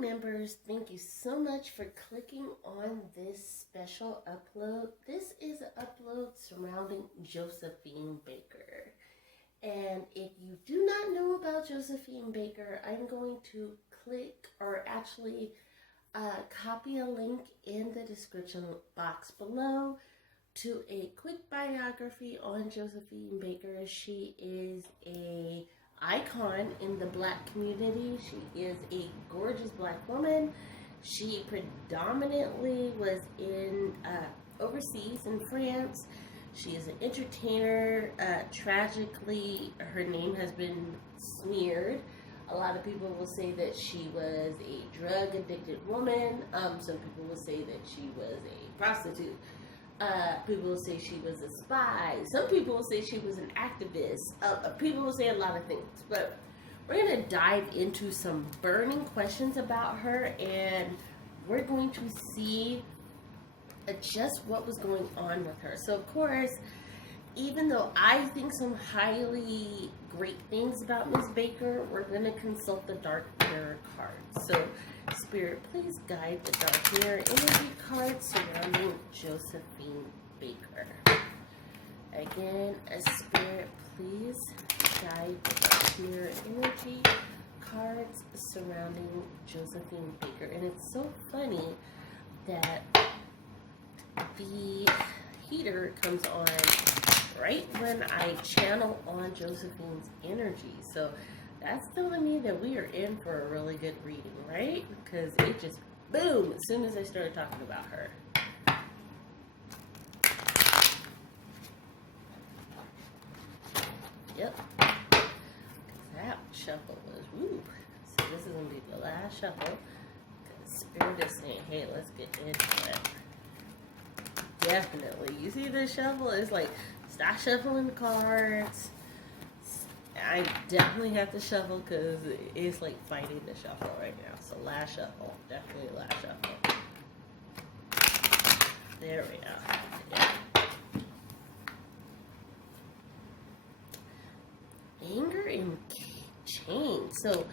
members, thank you so much for clicking on this special upload. This is an upload surrounding Josephine Baker. And if you do not know about Josephine Baker, I'm going to click or actually copy a link in the description box below to a quick biography on Josephine Baker. She is a icon in the Black community. She is a gorgeous Black woman. She predominantly was in overseas in France. She is an entertainer. Tragically, her name has been smeared. A lot of people will say that she was a drug addicted woman. Some people will say that she was a prostitute. People will say she was a spy. Some people will say she was an activist. People will say a lot of things. But we're going to dive into some burning questions about her, and we're going to see just what was going on with her. So, of course, even though I think some highly great things about Miss Baker, we're going to consult the Dark Mirror cards. So, Spirit, please guide the Dark Mirror energy cards surrounding Josephine Baker. Again, Spirit, please guide the Dark Mirror energy cards surrounding Josephine Baker. And it's so funny that the heater comes on right when I channel on Josephine's energy. So that's telling me that we are in for a really good reading, right? Because it just, boom, as soon as I started talking about her. Yep. That shuffle was, woo. So this is going to be the last shuffle. Because Spirit is saying, hey, let's get into it. Definitely. You see this shuffle? It's like, stop shuffling cards. I definitely have to shuffle because it's like fighting the shuffle right now. So last shuffle. Definitely last shuffle. There we go. Yeah. Anger and change. So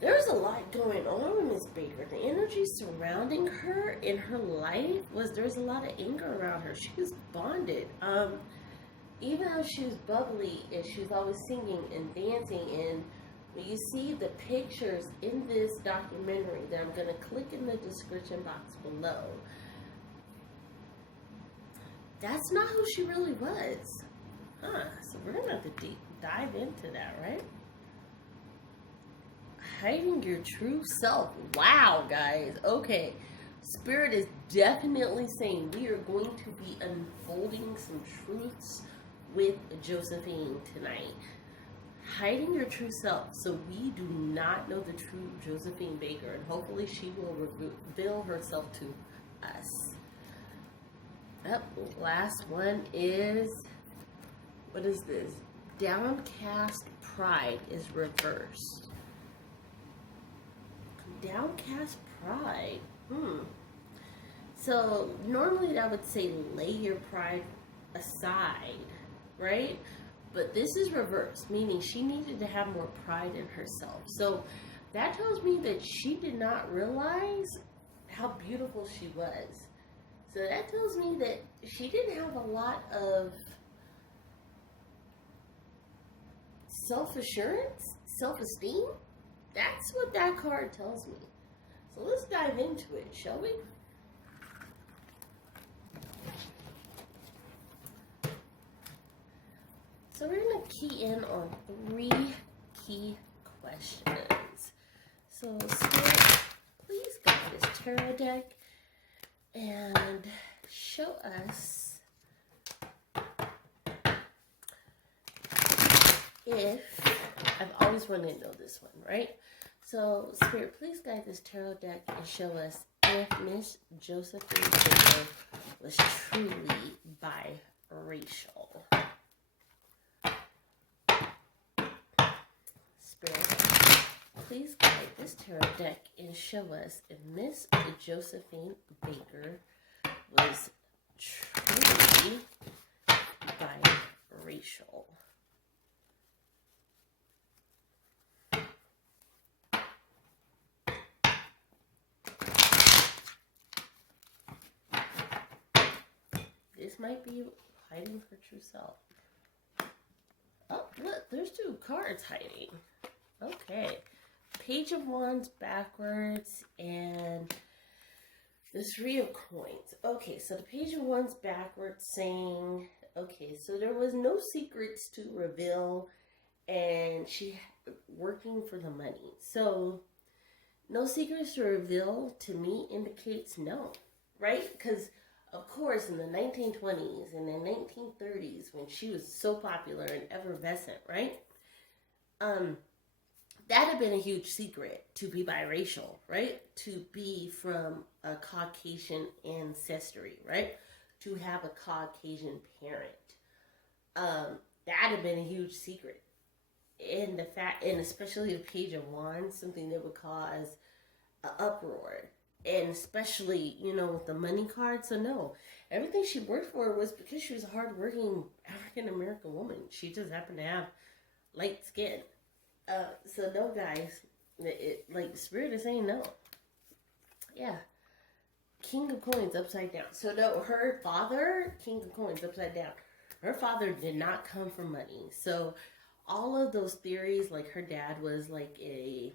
there's a lot going on with Miss Baker. The energy surrounding her in her life there's a lot of anger around her. She was bonded. Even though she was bubbly and she was always singing and dancing, and when you see the pictures in this documentary that I'm going to click in the description box below, that's not who she really was. So we're going to have to dive into that, right? Hiding your true self. Wow, guys. Okay. Spirit is definitely saying we are going to be unfolding some truths with Josephine tonight. Hiding your true self. So we do not know the true Josephine Baker, and hopefully she will reveal herself to us. Yep. Last one is, what is this? Downcast pride is reversed. Downcast pride. So normally I would say lay your pride aside, right? But this is reversed, meaning she needed to have more pride in herself. So that tells me that she did not realize how beautiful she was. So that tells me that she didn't have a lot of self-assurance, self-esteem. That's what that card tells me. So let's dive into it, shall we? So we're going to key in on 3 key questions. So Spirit, please guide this tarot deck and show us if, I've always wanted to know this one, right? So Spirit, please guide this tarot deck and show us if Miss Josephine Baker was truly biracial. Spirit, please guide this tarot deck and show us if Miss Josephine Baker was truly biracial. might be hiding her true self. Oh, look, there's 2 cards hiding. Okay. Page of Wands backwards and the 3 of Coins. Okay, so the Page of Wands backwards saying, okay, so there was no secrets to reveal and she working for the money. So no secrets to reveal to me indicates no, right? Because of course in the 1920s and the 1930s when she was so popular and effervescent, right? That had been a huge secret to be biracial, right? To be from a Caucasian ancestry, right? To have a Caucasian parent. That had been a huge secret. And the fact, and especially the Page of Wands, something that would cause an uproar. And especially, you know, with the money card. So no, everything she worked for was because she was a hardworking African-American woman. She just happened to have light skin. So no, guys, like Spirit is saying no. Yeah. King of Coins upside down. So no, her father, King of Coins upside down. Her father did not come from money. So all of those theories, like her dad was like a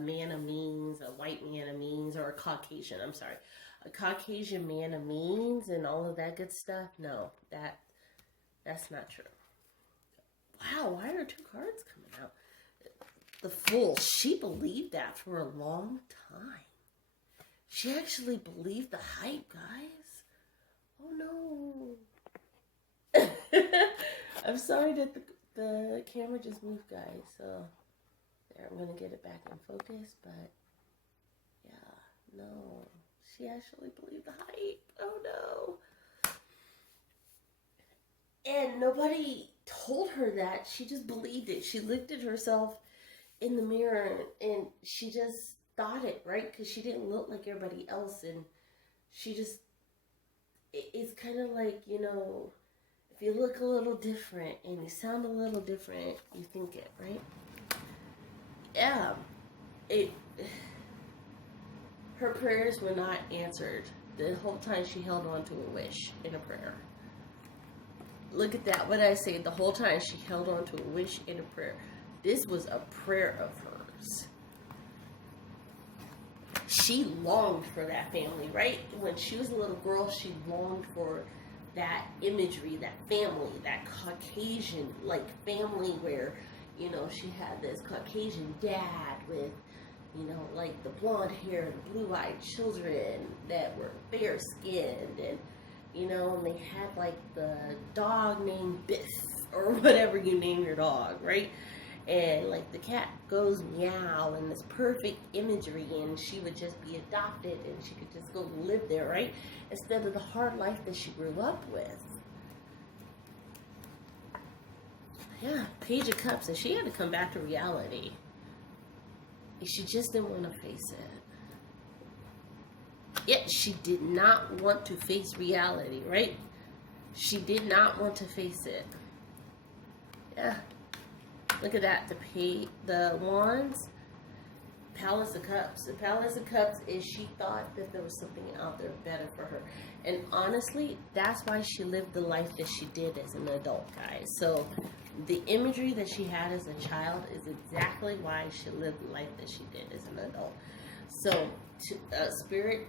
man of means, a white man of means, or a Caucasian, I'm sorry. A Caucasian man of means and all of that good stuff. No, that's not true. Wow, why are 2 cards coming out? The Fool, she believed that for a long time. She actually believed the hype, guys. Oh no. I'm sorry that the camera just moved, guys. So there, I'm going to get it back in focus. But yeah, no. She actually believed the hype. Oh no. And nobody told her that. She just believed it. She looked at herself in the mirror and she just thought it, right? Because she didn't look like everybody else. And she just, it's kind of like, you know, if you look a little different and you sound a little different, you think it, right? Yeah. Her prayers were not answered. The whole time she held on to a wish in a prayer. Look at that. What did I say? The whole time she held on to a wish in a prayer. This was a prayer of hers. She longed for that family, right? When she was a little girl, she longed for that imagery, that family, that Caucasian, like, family where, you know, she had this Caucasian dad with, you know, like the blonde hair, the blue-eyed children that were fair-skinned, and, you know, and they had, like, the dog named Biff, or whatever you name your dog, right? And, like, the cat goes meow, and this perfect imagery, and she would just be adopted, and she could just go live there, right? Instead of the hard life that she grew up with. Yeah, Page of Cups, and she had to come back to reality. She just didn't want to face it. Yet she did not want to face reality, right? She did not want to face it. Yeah. Look at that. The Wands, Palace of Cups. The Palace of Cups is she thought that there was something out there better for her. And honestly, that's why she lived the life that she did as an adult, guys. So the imagery that she had as a child is exactly why she lived the life that she did as an adult. So Spirit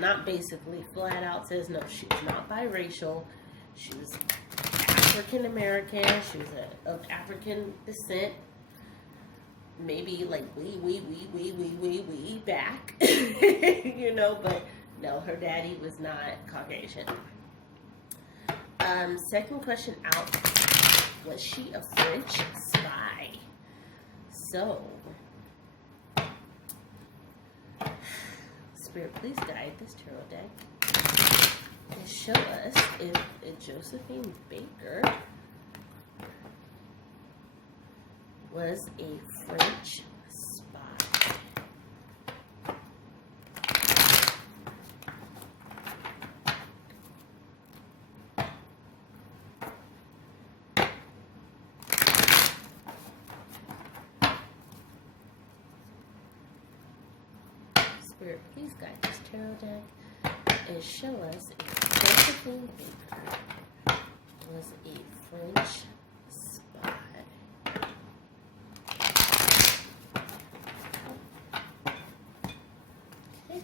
not basically, flat out says no, she was not biracial. She was African American. She was of African descent. Maybe like we back, you know, but no, her daddy was not Caucasian. Second question out, was she a French spy? So, Spirit, please guide this tarot deck and show us if Josephine Baker was a French spy. Spirit, please guide this tarot deck and show us if Josephine Baker was a French spy. Okay.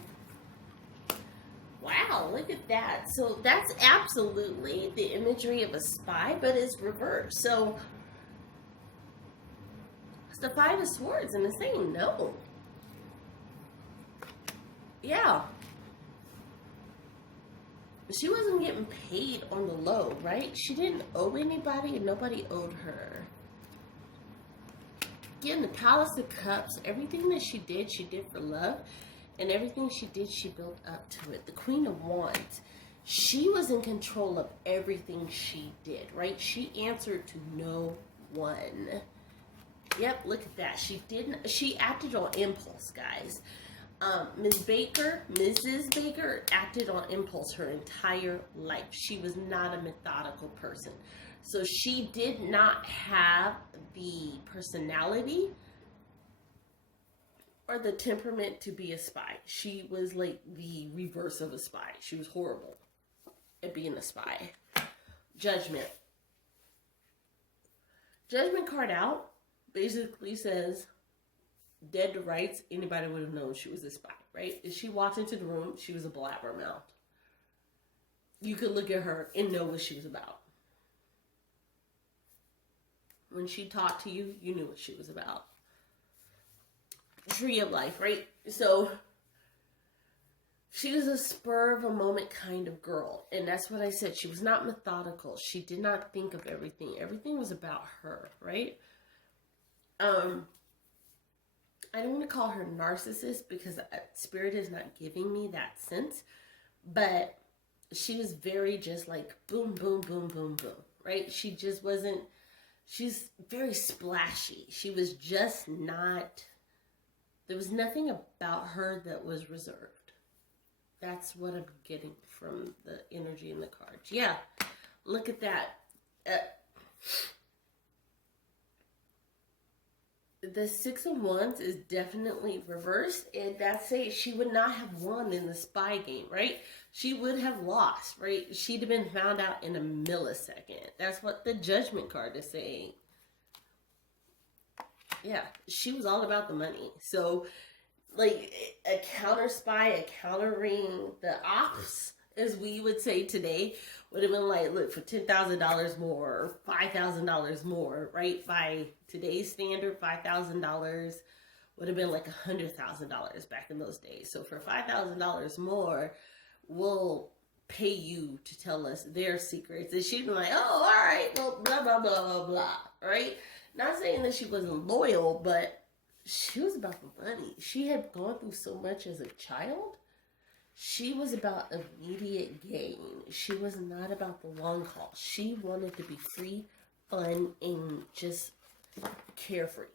Wow, look at that. So that's absolutely the imagery of a spy, but it's reversed. So it's the Five of Swords, and it's saying no. Yeah. She wasn't getting paid on the low, right? She didn't owe anybody and nobody owed her. Again, the Palace of Cups, everything that she did for love. And everything she did, she built up to it. The Queen of Wands, she was in control of everything she did, right? She answered to no one. Yep, look at that. She acted on impulse, guys. Mrs. Baker acted on impulse her entire life. She was not a methodical person. So she did not have the personality or the temperament to be a spy. She was like the reverse of a spy. She was horrible at being a spy. Judgment. Judgment card out basically says, dead to rights, anybody would have known she was a spy, right? If she walked into the room, she was a blabbermouth. You could look at her and know what she was about. When she talked to you, you knew what she was about. Tree of life, right? So she was a spur of a moment kind of girl. And that's what I said. She was not methodical. She did not think of everything. Everything was about her, right? I don't want to call her narcissist because Spirit is not giving me that sense. But she was very just like boom, boom, boom, boom, boom, right? She just wasn't, she's very splashy. She was just not, there was nothing about her that was reserved. That's what I'm getting from the energy in the cards. Yeah, look at that. The Six of Wands is definitely reversed, and that's saying she would not have won in the spy game, right? She would have lost, right? She'd have been found out in a millisecond. That's what the Judgment card is saying. Yeah, she was all about the money. So, like, a counter spy, a countering the ops, as we would say today, would have been like, look, for $10,000 more, or $5,000 more, right? By today's standard, $5,000 would have been like $100,000 back in those days. So for $5,000 more, we'll pay you to tell us their secrets. And she'd be like, oh, all right, well, blah, blah, blah, blah, blah, right? Not saying that she wasn't loyal, but she was about the money. She had gone through so much as a child. She was about immediate gain. She was not about the long haul. She wanted to be free, fun, and just carefree.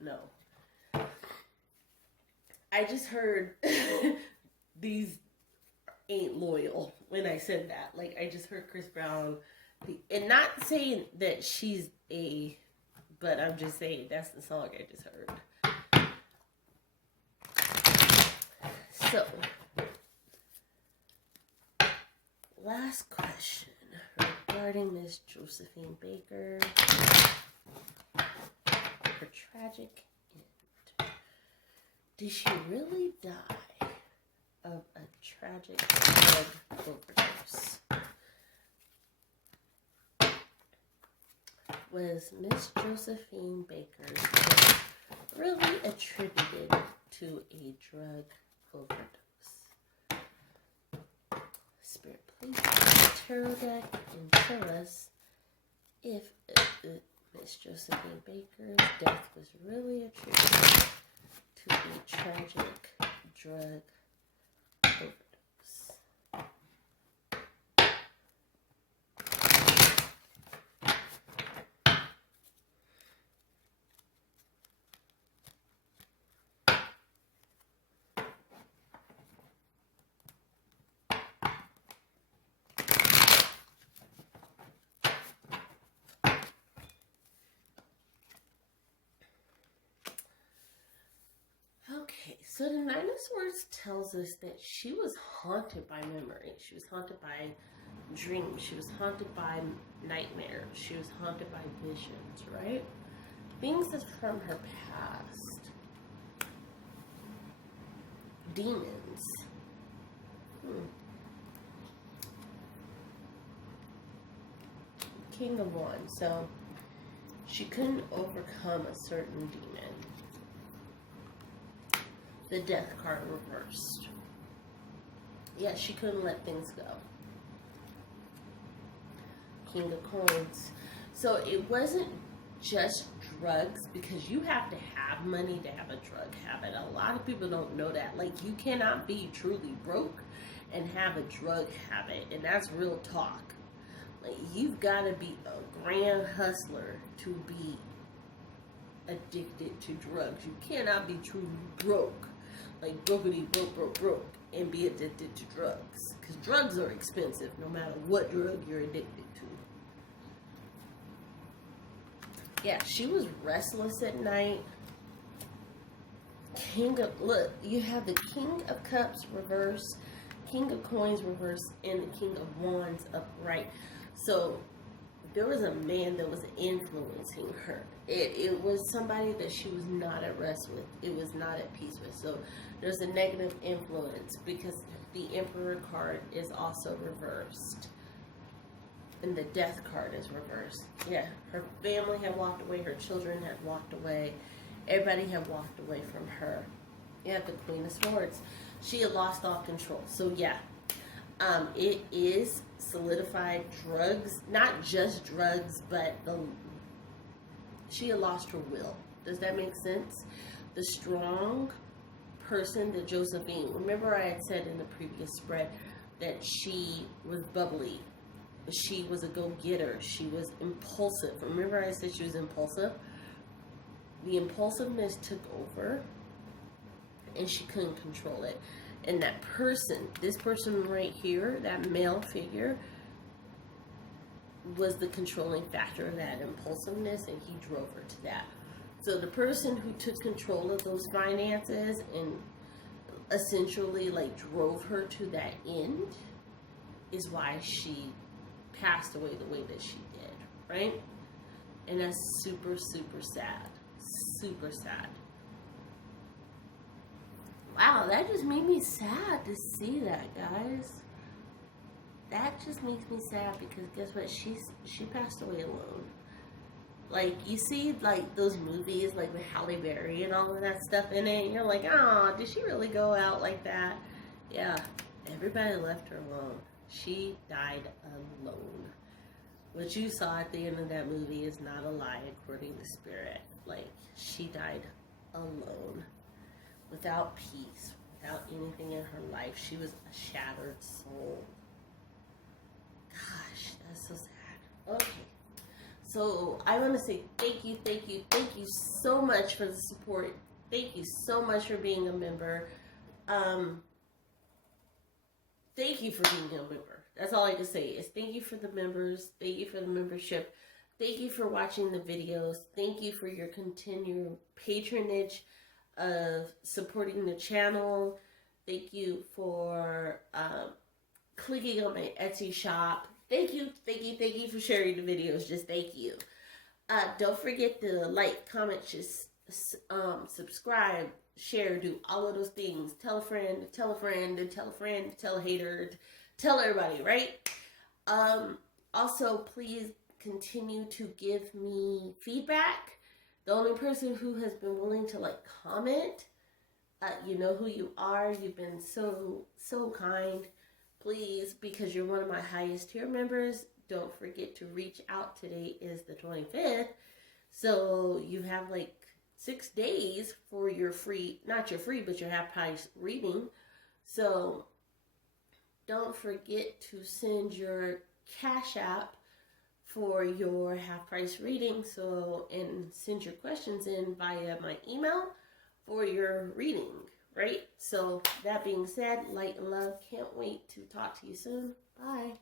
No. I just heard these ain't loyal when I said that. Like, I just heard Chris Brown, and not saying that she's but I'm just saying that's the song I just heard. So, last question regarding Miss Josephine Baker. Her tragic end. Did she really die of a tragic drug overdose? Was Miss Josephine Baker's death really attributed to a drug overdose? Spirit, please use the tarot deck and tell us if Miss Josephine Baker's death was really attributed to a tragic drug overdose. Okay, so the Nine of Swords tells us that she was haunted by memory. She was haunted by dreams. She was haunted by nightmares. She was haunted by visions, right? Things that's from her past. Demons. King of Wands. So she couldn't overcome a certain demon. The Death card reversed. Yeah, she couldn't let things go. King of Coins. So it wasn't just drugs, because you have to have money to have a drug habit. A lot of people don't know that. Like, you cannot be truly broke and have a drug habit, and that's real talk. Like, you've got to be a grand hustler to be addicted to drugs. You cannot be truly broke, like brokety broke, and be addicted to drugs, because drugs are expensive no matter what drug you're addicted to. Yeah, she was restless at night. Look, you have the King of Cups reversed, King of Coins reversed, and the King of Wands upright. So there was a man that was influencing her. It was somebody that she was not at rest with. It was not at peace with. So there's a negative influence, because the Emperor card is also reversed. And the Death card is reversed. Yeah, her family had walked away. Her children had walked away. Everybody had walked away from her. Yeah, the Queen of Swords. She had lost all control. So yeah, it is solidified drugs. Not just drugs, but she had lost her will. Does that make sense? The strong person that Josephine, remember I had said in the previous spread that she was bubbly. She was a go-getter. She was impulsive. Remember I said she was impulsive? The impulsiveness took over, and she couldn't control it. And that person, this person right here, that male figure, was the controlling factor of that impulsiveness, and he drove her to that. So the person who took control of those finances and essentially like drove her to that end is why she passed away the way that she did, right? And that's super, super sad. Super sad. Wow, that just made me sad to see that, guys. That just makes me sad, because guess what? She passed away alone. Like, you see, like, those movies, like, with Halle Berry and all of that stuff in it, and you're like, oh, did she really go out like that? Yeah, everybody left her alone. She died alone. What you saw at the end of that movie is not a lie, according to Spirit. Like, she died alone, without peace, without anything in her life. She was a shattered soul. Gosh, that's so sad. Okay. So I want to say thank you so much for the support. Thank you so much for being a member. Thank you for being a member. That's all I can say is thank you for the members. Thank you for the membership. Thank you for watching the videos. Thank you for your continued patronage of supporting the channel. Thank you for clicking on my Etsy shop. Thank you for sharing the videos. Just thank you. Don't forget to like, comment, just subscribe, share, do all of those things. Tell a friend, tell a friend, and tell a friend, tell a hater, tell everybody, right? Also, please continue to give me feedback. The only person who has been willing to like comment, you know who you are. You've been so kind. Please, because you're one of my highest tier members, don't forget to reach out. Today is the 25th. So you have like 6 days for your free, not your free, but your half price reading. So don't forget to send your Cash App for your half price reading. So, and send your questions in via my email for your reading. Right? So, that being said, light and love. Can't wait to talk to you soon. Bye.